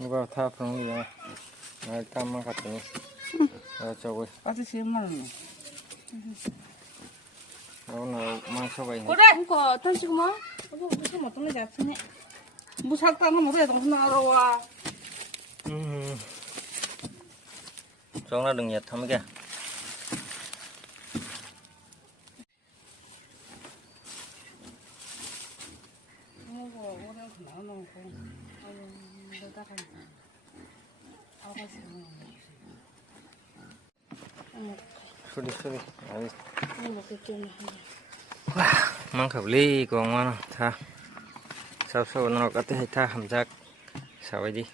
이거 다 병이야. 날 땀만 갔더니. 저거. 아저씨 얼마나? 오늘 망쳐봐야 해. 그래, 이거 탄식 뭐? 무슨 어떤 애 잡히네? 무삭당은 뭐래 동생 나와. trong là đừng nhiệt thấm kìa. Xô đi. Mang khẩu ly của ngon tha. Sao nó có thể tha hầm rác. Sao vậy đi.